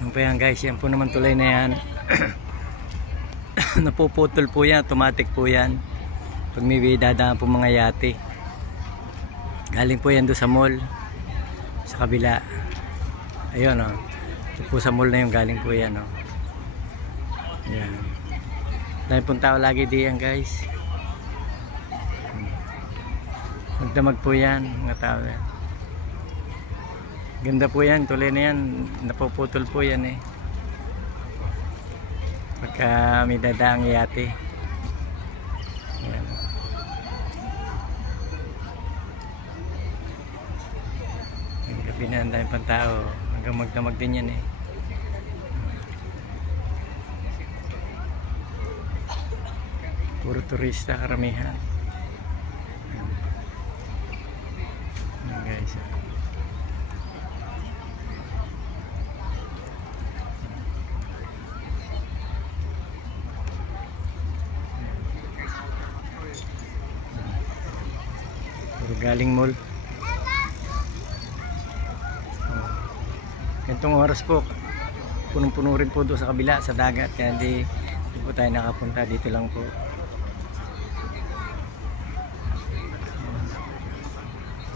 Yan po yan guys, yan po naman tulay na yan. Napuputol po yan, automatic po yan pag may dadaan po mga yate. Galing po yan doon sa mall sa kabila. Ayun o, ito po sa mall na yung galing po yan o. Yan, dahil pong tao lagi diyan guys. Magdamag po yan mga tao yan. Ganda po yan, tulay na yan, napuputol po yan eh pagka may dadaang yate. Ayan. Yung gabi na ang dami pang tao, hanggang magdamag din yan eh. Puro turista karamihan. Ayan guys. Galing mall. Gantong oras po punong-puno rin po doon sa kabila sa dagat, kaya hindi po tayo nakapunta, dito lang po.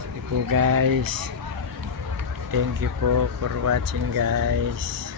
Sige po guys, thank you po for watching guys.